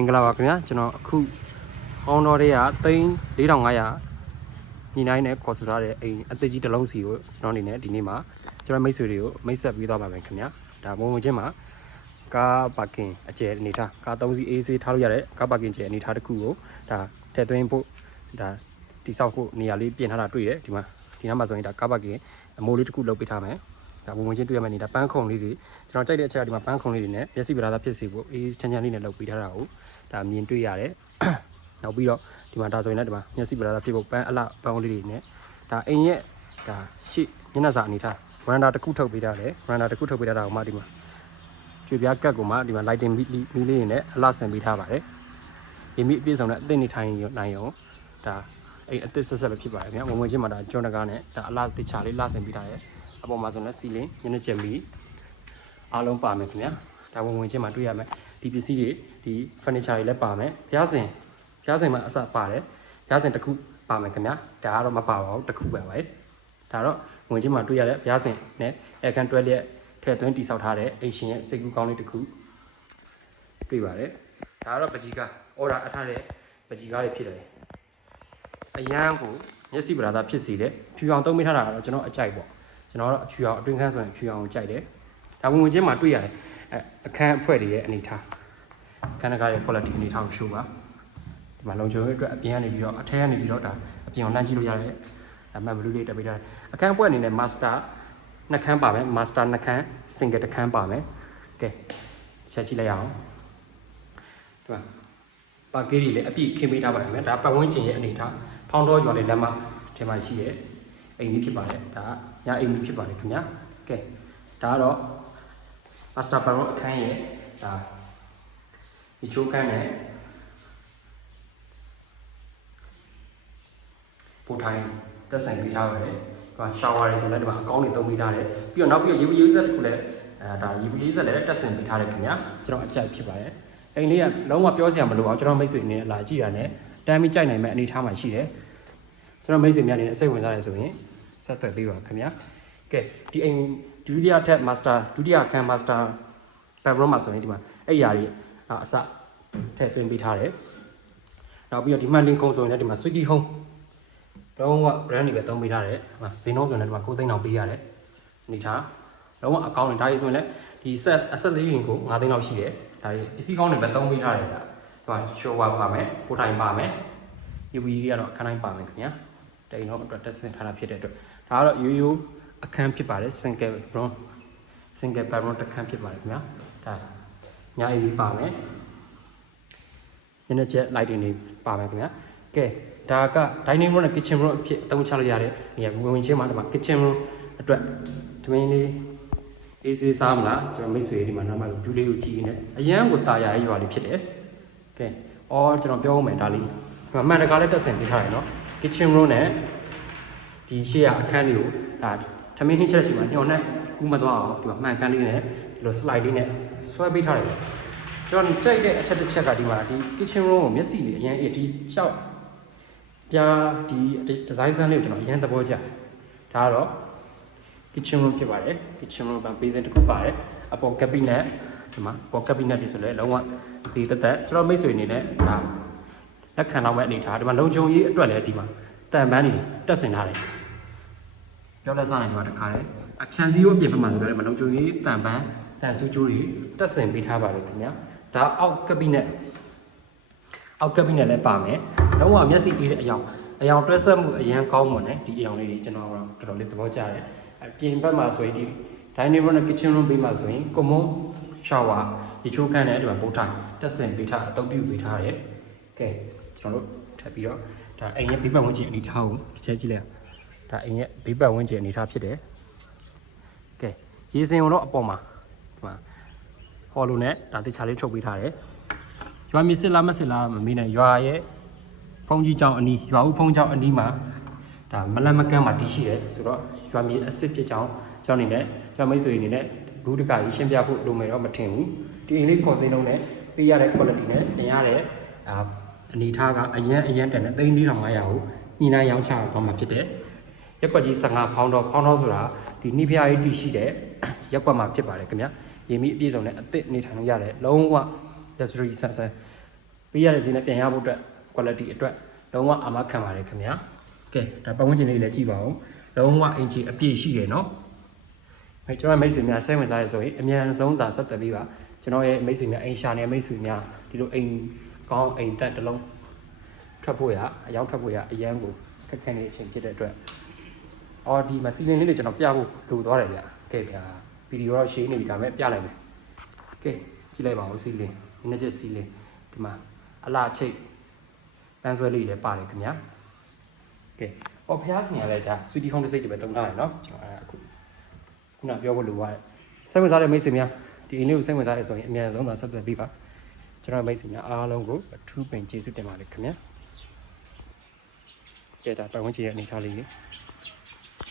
င်္ဂလာပါခင်ဗျာကျွန်တော်အခုဟောင်းတော်တွေက3500ညီနိုင်နဲ့ခေါ်ဆိုထားတဲ့အိမ်အသက်ကြီးတစ်လုံးစီကိုကျွန်တော်အနေနဲ့ဒီနေ့မှာကျွန်တော်မိတ်ဆွေတွေကိုမိတ်ဆက်ပြီးသွားပါမယ်ခင်ဗျာဒါဘုံဝင်ချင်းမှာကားပါကင်အကျယ်အနေထားကား3စီးအေးဆေးထားလို့ရတဲ့ကားပါကင်ကျယ်အနေထားတစ်ခုကိုဒါထည့်သွင်းဖို့ဒါတိဆောက်ဖို့နေရာလေးပြင်ထားတာတွေ့တယ်ဒီနားမှာဆိုရင်ဒါကားပါကင်အမိုးလေးတစ်ခုလုပ်ပေးထားမယ်ဒါဘုံဝင်ချင်းတွေ့ရမယ်နေတာပန်းခုံလေးတွေကျွန်တော်ကြိုက်တဲ့အချက်ကဒီမှာပန်းခုံလေးတွေနဲ့မျက်စိပဓာတ်ဖြစ်စေဖို့အေးချမ်းချမ်းလေးနဲ့လုပ်ပေးထားတာကိုဒါမြင်တွေ့ရတယ်နောက်ပြီးတော့ဒီမှာဒါဆိုရင်လည်းဒီမှာမျက်စိပဓာတ်ဖြစ်ဖို့ပန်းအလှပန်းလေးတွေနဲ့ဒါအိမ်ရဲ့ဒါရှေ့မျက်နှာစာအနေထားဝရန်ဒါတစ်ခုထုတ်ပေးထားတယ်ဝရန်ဒါတစ်ခုထုတ်ပေးထားတာကိုမှဒီမှာကျွေပြားကတ်ကိုမှဒီမှာ lighting မီးလေးတွေနဲ့အလှဆင်ပေးထားပါတယ်ဒီမီးအပြည့်စုံနဲ့အသစ်နေထိုင်နိုင်အောင်ဒါအိမ်အသစ်ဆက်ဆက်ပဲဖြစ်ပါတယ်ဗျာဝင်ချင်းမှာဒါကျွန်းတကားနဲ့ဒါအလှတခြားလေးလှဆင်ပေးထားတယ်အပေါ်မှာဆိုလည်းစီလင်းညနေချက်မီအားလုံးပါမယ်ခင်ဗျာဒါဝင်ချင်းမှာတွေ့ရမယ်ဒီပစ္စည်းတွေဒီ furniture တွေလည်းပါမယ်ဘုရားစဉ်မှာအစပါတယ်ဘုရားစဉ်တစ်ခုပါမယ်ခင်ဗျာဒါကတော့မပါပါဘူးတစ်ခုပဲဒါတော့ဝင်ချင်းမှာတွေ့ရတဲ့ဘုရားစဉ်နဲ့အခန်းတွဲလျက်ထည့်သွင်းတိဆောက်ထားတဲ့အိမ်ရှင်ရဲ့စိတ်ကူးကောင်းလေးတစ်ခုတွေ့ပါတယ်ဒါကတော့ပကြီးကားအော်ဒါအထားတဲ့ပကြီးကားတွေဖြစ်တယ်အရန်ကိုမျက်စိပဓာတ်ဖြစ်စေတဲ့ဖြူအောင်သုံးမိထားတာကတော့ကျွန်တော်အကြိုက်ပေါ့ကျွန်တော်တော့ဖြူအောင်အတွင်းခန်းဆိုရင်ဖြူအောင်ကိုကြိုက်တယ်ဒါဝင်ချင်းမှာတွေ့ရတယ်အခန်းအဖွဲ့တွေရဲ့အနေထားခန်းတကားရဲ့ quality အနေထားကို show ပါဒီမှာလုံခြုံရေးအတွက်အပြင်ကနေပြီးတော့အထက်ကနေပြီးတော့ဒါအပြင်ကိုလမ်းကြည့်လို့ရတဲ့မန်ဘလူးလေးတက်ပေးထားတယ်အခန်းအဖွဲ့အနေနဲ့ master နှစ်ခန်းပါမယ် master နှစ်ခန်း single တစ်ခန်းပါမယ်ကဲချက်ကြည့်လိုက်ရအောင်ဒီမှာပါကေးတွေလည်းအပြည့်ခင်းပေးထားပါတယ်ခင်ဗျာဒါပတ်ဝန်းကျင်ရဲ့အနေထားဖောင်းတော်ရွာလေးလမ်းမထဲမှာရှိတဲ့အိမ်ကြီးဖြစ်ပါတယ်ဒါကညာအိမ်ကြီးဖြစ်ပါတယ်ခင်ဗျာကဲဒါကတော့ master bedroom အခန်းရဲ့ဒါဒီချိုးခန်းနဲ့ပိုထိုင်တက်ဆိုင်ပေးထားပါတယ်ဒီမှာ shower တွေဆိုလည်းဒီမှာအကောင်းတွေသုံးပေးထားတယ်ပြီးတော့နောက်ပြီးရေပရေးဆက်တစ်ခုလည်းဒါရေပရေးဆက်လည်းတက်ဆင်ပေးထားတယ်ခင်ဗျာကျွန်တော်အကြိုက်ဖြစ်ပါတယ်အိမ်လေးကလုံးဝပြောစရာမလိုအောင်ကျွန်တော်မိတ်ဆွေအနေနဲ့လာကြည့်တာနဲ့တမ်းပြီးကြိုက်နိုင်မဲ့အနေထားမှာရှိတယ်ကျွန်တော်မိတ်ဆွေများအနေနဲ့စိတ်ဝင်စားတယ်ဆိုရင်ဆက်သွယ်ပေးပါခင်ဗျာကဲဒီအိမ်ဒုတိယထက် master ဒုတိယအခန်း master bedroom မှာဆိုရင်ဒီမှာအဲ့ຢာတွေအစထည့်သွင်းပေးထားတယ်နောက်ပြီးတော့ဒီမှန်တင်ခုံဆိုရင်လည်းဒီမှာ Sweetie Home လုံးဝ brand တွေပဲသုံးပေးထားတယ်ဈေးနှုန်းဆိုရင်လည်းဒီမှာ9သိန်းလောက်ပေးရတယ်အနေထားလုံးဝအကောင်းတယ်ဒါကြီးဆိုရင်လည်းဒီ set အဆက်လေးရင်ကို9သိန်းလောက်ရှိတယ်ဒါကြီးပစ္စည်းကောင်းတွေပဲသုံးပေးထားတယ်ဗျာဒီမှာ shower ပါမယ်ပိုထိုင်ပါမယ် UV ကတော့အခန်းတိုင်းပါမယ်ခင်ဗျာတိန်တော့အတွက်တက်ဆင်ထားတာဖြစ်တဲ့အတွက်ဒါကတော့ရိုးရိုးအခန်းဖြစ်ပါတယ် single bedroom တစ်ခန်းဖြစ်ပါတယ်ခင်ဗျာဒါညာအိမ်ကြီးပါမယ်ညနေချက် lighting တွေပါမယ်ခင်ဗျာကဲဒါက dining room နဲ့ kitchen room အဖြစ်အသုံးချလို့ရတဲ့နေရာဝင်ချင်းမှာဒီမှာ kitchen room အတွက်ဒီမင်းလေးအေးဆေးစားမလားကျွန်တော်မိတ်ဆွေဒီမှာနောက်မှဒူးလေးကိုကြည့်နေအရန်ကိုတာယာရွာလေးဖြစ်တယ်ကဲကျွန်တော်ပြောဦးမယ်ဒါလေးမှန်တကားလည်းတက်ဆင်ပေးထားတယ်နော် kitchen room နဲ့ဒီရှေ့ကအခန်းလေးကိုဒါထမင်းဟင်းချက်ချင်မှာညှော်နဲ့ကူးမသွားအောင်ဒီမှာမှန်ကန်လေးနဲ့ဒီလို slide လေးနဲ့ဆွဲပေးထားတယ်ပေါ့ကျွန်တော်ကြိုက်တဲ့အချက်တစ်ချက်ကဒီမှာဒီ kitchen room ကိုမျက်စိလေးအရင်ဒီရှောက်ပြားဒီ design ဆန်းလေးကိုကျွန်တော်အရင်သဘောကျတယ်ဒါကတော့ kitchen room ဖြစ်ပါတယ် kitchen room မှာ basin တစ်ခုပါတယ်အပေါ် cabinet ဒီမှာပေါ် cabinet တွေဆိုလဲလုံးဝဒီတက်ကျွန်တော်မိတ်ဆွေအနေနဲ့ဒါလက်ခံတော့မဲ့အနေထားဒီမှာလုံခြုံရေးအတွက်လည်းဒီမှာတန်ပန်းတွေတက်ဆင်ထားတယ်ပြောလက်စားနိုင်ဒီမှာတစ်ခါလေအချန်စီကိုအပြင်ဘက်မှာဆိုတော့ဒီမှာလုံခြုံရေးတန်ပန်းတန်ဆူးကြိုးတွေတက်ဆင်ပေးထားပါတယ်ခင်ဗျာဒါအောက် cabinet လည်းပါမယ်လုံးဝမျက်စိအေးတဲ့အယောင်တွဲဆက်မှုအရန်ကောင်းမွန်တယ်ဒီအယောင်လေးတွေကျွန်တော်တော်တော်လေးသဘောကျတယ်အပြင်ဘက်မှာဆိုရင်ဒီ dining room နဲ့ kitchen room ပေးမှာဆိုရင် common shower ဒီချိုးခန်းနဲ့ဒီမှာပို့ထားတက်ဆင်ပေးထားအသုံးပြုပေးထားတယ်ကဲကျွန်တော်တို့ထပ်ပြီးတော့ဒါအိမ်ရဲ့ဘေးပတ်ဝန်းကျင်အနေထားကိုတစ်ချက်ကြည့်လိုက်ဒါအိမ်ရဲ့ဘေးပတ်ဝန်းကျင်အနေထားဖြစ်တယ်ကဲရေစင်ကတော့အပေါ်မှာဒီမှာဟော်လိုနဲ့ဒါတခြားလေးချုပ်ပေးထားတယ်ရွာမြေစစ်လားမစစ်လားမမေးနဲ့ရွာရဲ့ဖုန်ကြီးကျောင်းအနီးရွာဦးဖုန်ကျောင်းအနီးမှာဒါမလန့်မကန်းမှာတည်ရှိတယ်ဆိုတော့ရွာမြေအစစ်ဖြစ်ကြောင်းကျောင်းနေနဲ့ကျောင်းမိတ်ဆွေအနေနဲ့ဘူးတကကြီးရှင်းပြဖို့လိုမယ်တော့မထင်ဘူးဒီအိမ်လေးခေါ်စင်းလုံးနဲ့ပေးရတဲ့ quality နဲ့တင်ရတဲ့အနေထားကအရန်တန်တဲ့3500ကိုညှိနှိုင်းရောင်းချသွားမှာဖြစ်တယ်ရက်ကွက်ကြီး15ဖောင်းတော့ဆိုတာဒီနှိဖျားရေးတည်ရှိတဲ့ရက်ကွက်မှာဖြစ်ပါတယ်ခင်ဗျာရေမီအပြည့်စုံနဲ့အသစ်နေထိုင်လို့ရတယ်လုံးဝ luxury ဆန်းဆန်း ပေးရတဲ့ဈေးနဲ့ပြန်ရဖို့အတွက် quality အတွက်လုံးဝအာမခံပါတယ်ခင်ဗျာကဲဒါပတ်ဝန်းကျင်လေးလည်းကြည့်ပါဦးလုံးဝအင်ချီအပြည့်ရှိတယ်နော်ကျွန်တော်မိတ်ဆွေများစိတ်ဝင်စားရဆိုရင်အမြန်ဆုံးသာဆက်သွယ်ပြီးပါကျွန်တော်ရဲ့မိတ်ဆွေများအိမ်ရှာနေမိတ်ဆွေများဒီလိုအိမ်ကောင်းအိမ်တက်တစ်လုံးထွက်ဖို့ရအရောက်ထွက်ဖို့ရအရန်ကိုခက်ခဲနေတဲ့အချိန်ဖြစ်တဲ့အတွက်အော်ဒီမှာစီလင်လေးတွေကျွန်တော်ပြဖို့လိုသွားတယ်ဗျကဲဗျာဗီဒီယိုတော့ရှင်းနေပြီဒါပေမဲ့ပြလိုက်မယ်ကဲကြည့်လိုက်ပါဦးစီလင်နည်းနည်းချက်စီလင်ဒီမှာအလားချိတ်ပန်းဆွဲလေးတွေပါတယ်ခင်ဗျာကဲဟောဖျားစင်ရလဲဒါ Sweetie Home တစ်စိတ်တွေပဲတုံးထားတယ်နော်ကျွန်တော်အခုခုနပြောဖို့လိုပါတယ်စိတ်ဝင်စားတဲ့မိတ်ဆွေများဒီအင်းလေးကိုစိတ်ဝင်စားရဆိုရင်အမြန်ဆုံးသာဆက်သွယ်ပြီးပါကျွန်တော်မိတ်ဆွေများအားလုံးကိုအထူးပင်ကျေးဇူးတင်ပါတယ်ခင်ဗျာကဲဒါပတ်ဝန်းကျင်ရဲ့အနေအထားလေး